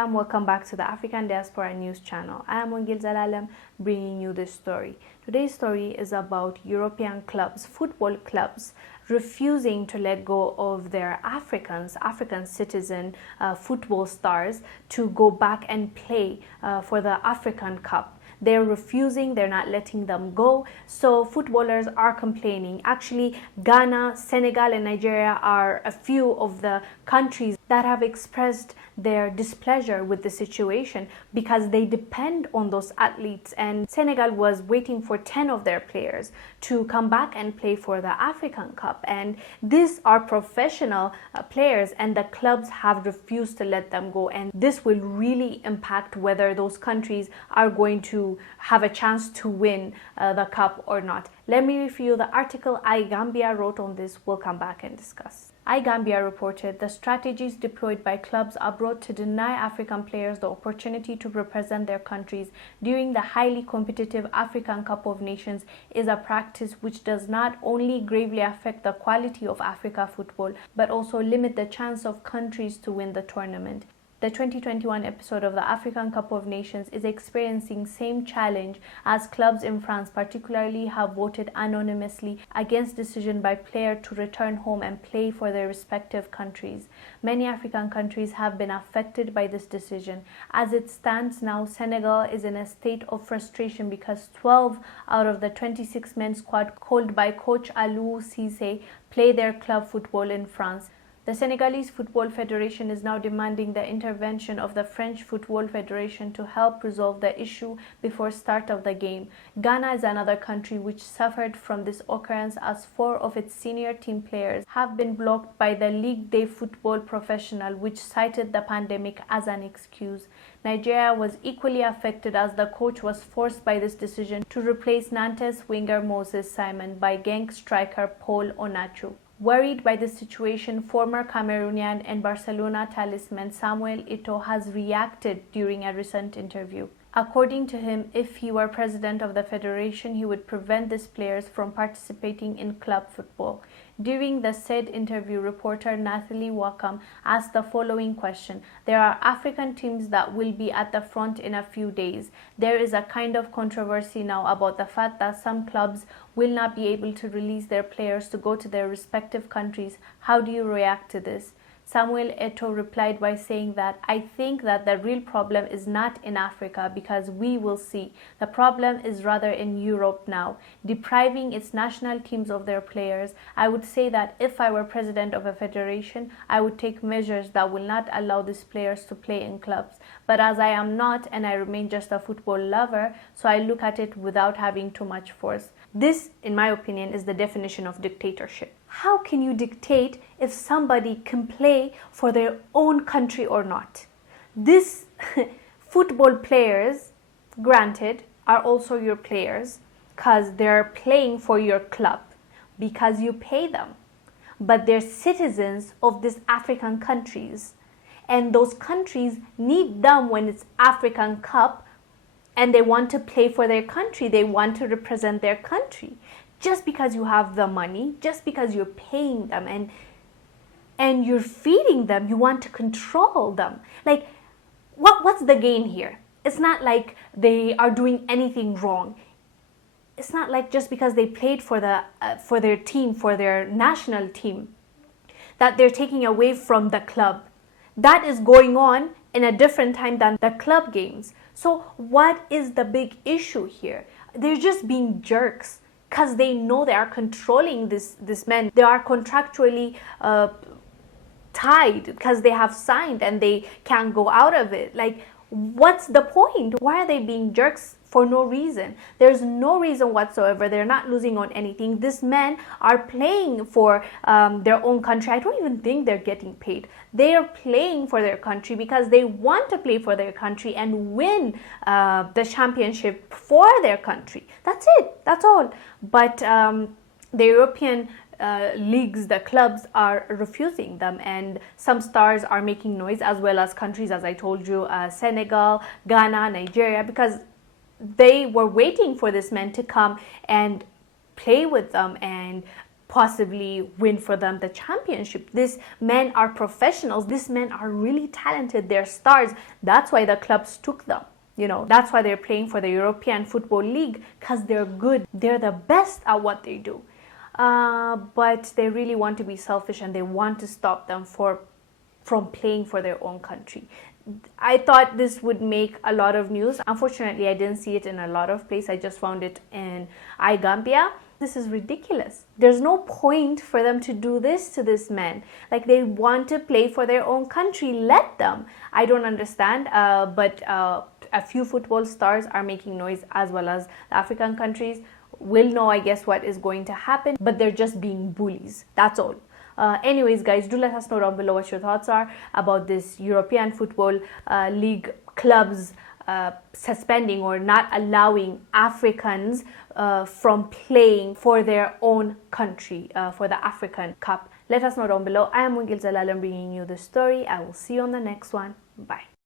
fam, welcome back to the African Diaspora News channel. I am Wongel Zelalem bringing you this story. Today's story is about European clubs, football clubs, refusing to let go of their African citizen football stars to go back and play for the African Cup. They're refusing, they're not letting them go. So footballers are complaining. Actually, Ghana, Senegal, and Nigeria are a few of the countries that have expressed their displeasure with the situation because they depend on those athletes. And Senegal was waiting for 10 of their players to come back and play for the African Cup. And these are professional players, and the clubs have refused to let them go. And this will really impact whether those countries are going to have a chance to win the cup or not. Let me review the article iGambia wrote on this. We'll come back and discuss. iGambia reported the strategies deployed by clubs abroad to deny African players the opportunity to represent their countries during the highly competitive African Cup of Nations is a practice which does not only gravely affect the quality of Africa football, but also limit the chance of countries to win the tournament. The 2021 episode of the African Cup of Nations is experiencing same challenge as clubs in France particularly have voted anonymously against decision by player to return home and play for their respective countries. Many African countries have been affected by this decision. As it stands now, Senegal is in a state of frustration because 12 out of the 26-man squad called by coach Aliou Cissé play their club football in France. The Senegalese Football Federation is now demanding the intervention of the French Football Federation to help resolve the issue before start of the game. Ghana is another country which suffered from this occurrence as 4 of its senior team players have been blocked by the Ligue des Football Professionnels, which cited the pandemic as an excuse. Nigeria was equally affected as the coach was forced by this decision to replace Nantes winger Moses Simon by Genk striker Paul Onachu. Worried by this situation, former Cameroonian and Barcelona talisman Samuel Eto'o has reacted during a recent interview. According to him, if he were president of the federation, he would prevent these players from participating in club football. During the said interview, reporter Nathalie Wakam asked the following question. There are African teams that will be at the front in a few days. There is a kind of controversy now about the fact that some clubs will not be able to release their players to go to their respective countries. How do you react to this? Samuel Eto'o replied by saying that I think that the real problem is not in Africa because we will see. The problem is rather in Europe now, depriving its national teams of their players. I would say that if I were president of a federation, I would take measures that will not allow these players to play in clubs. But as I am not, and I remain just a football lover, so I look at it without having too much force. This, in my opinion, is the definition of dictatorship. How can you dictate if somebody can play for their own country or not? These football players, granted, are also your players because they're playing for your club because you pay them. But they're citizens of these African countries, and those countries need them when it's African Cup and they want to play for their country. They want to represent their country. Just because you have the money, just because you're paying them and you're feeding them, you want to control them. Like, what's the gain here? It's not like they are doing anything wrong. It's not like just because they played for their team, for their national team, that they're taking away from the club. That is going on in a different time than the club games. So what is the big issue here? They're just being jerks because they know they are controlling this man. They are contractually tied because they have signed and they can't go out of it. Like, what's the point? Why are they being jerks for no reason? There's no reason whatsoever. They're not losing on anything. These men are playing for their own country. I don't even think they're getting paid. They are playing for their country because they want to play for their country and win the championship for their country. That's it. That's all. But the European leagues, the clubs are refusing them, and some stars are making noise, as well as countries, as I told you, Senegal, Ghana, Nigeria, because they were waiting for this man to come and play with them and possibly win for them the championship. These men are professionals. These men are really talented. They're stars. That's why the clubs took them. That's why they're playing for the European Football League, because they're good. They're the best at what they do. But they really want to be selfish, and they want to stop them from playing for their own country. I thought this would make a lot of news. Unfortunately, I didn't see it in a lot of places. I just found it in iGambia. This is ridiculous. There's no point for them to do this to this men. Like, they want to play for their own country. Let them. I don't understand. But a few football stars are making noise, as well as the African countries. We'll know, I guess, what is going to happen. But they're just being bullies. That's all. Anyways, guys, do let us know down below what your thoughts are about this European Football League clubs suspending or not allowing Africans from playing for their own country, for the African Cup. Let us know down below. I am Wongel Zelalem, bringing you the story. I will see you on the next one. Bye.